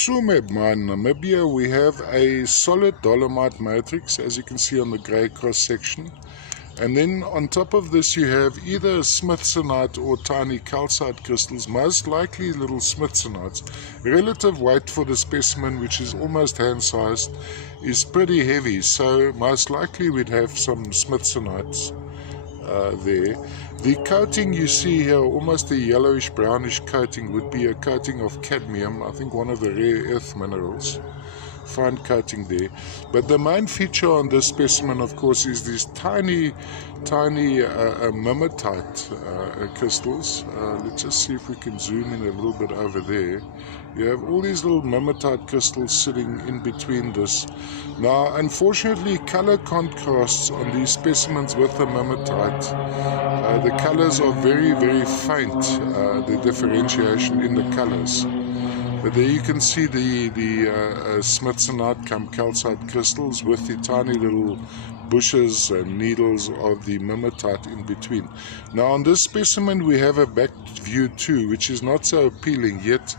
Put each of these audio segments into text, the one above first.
Tsumeb mine, Namibia, we have a solid dolomite matrix, as you can see on the grey cross section. And then on top of this you have either smithsonite or tiny calcite crystals, most likely little smithsonites. Relative weight for the specimen, which is almost hand-sized, is pretty heavy, so most likely we'd have some smithsonites there. The coating you see here, almost a yellowish brownish coating, would be a coating of cadmium, I think one of the rare earth minerals. Fine coating there. But the main feature on this specimen, of course, is these tiny mimetite crystals. Let's just see if we can zoom in a little bit over there. You have all these little mimetite crystals sitting in between this. Now, unfortunately, color contrasts on these specimens with the mimetite, the colors are very, very faint, the differentiation in the colors. But there you can see the smithsonite cum calcite crystals with the tiny little bushes and needles of the mimetite in between. Now on this specimen we have a back view too, which is not so appealing yet.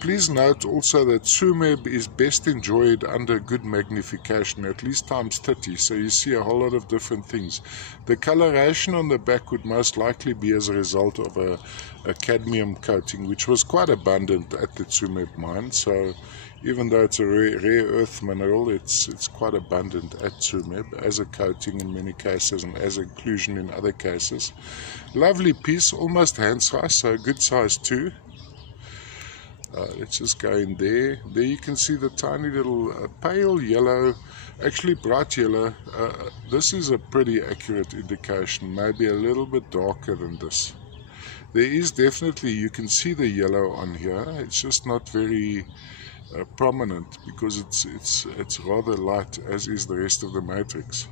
Please note also that Tsumeb is best enjoyed under good magnification, at least times 30, so you see a whole lot of different things. The coloration on the back would most likely be as a result of a cadmium coating, which was quite abundant at the Tsumeb mine, so even though it's a rare earth mineral, it's quite abundant at Tsumeb as a coating in many cases and as inclusion in other cases. Lovely piece, almost hand size, so good size too. Let's just go in there. There you can see the tiny little pale yellow, actually bright yellow. This is a pretty accurate indication, maybe a little bit darker than this. There is definitely, you can see the yellow on here, it's just not very prominent because it's rather light, as is the rest of the matrix.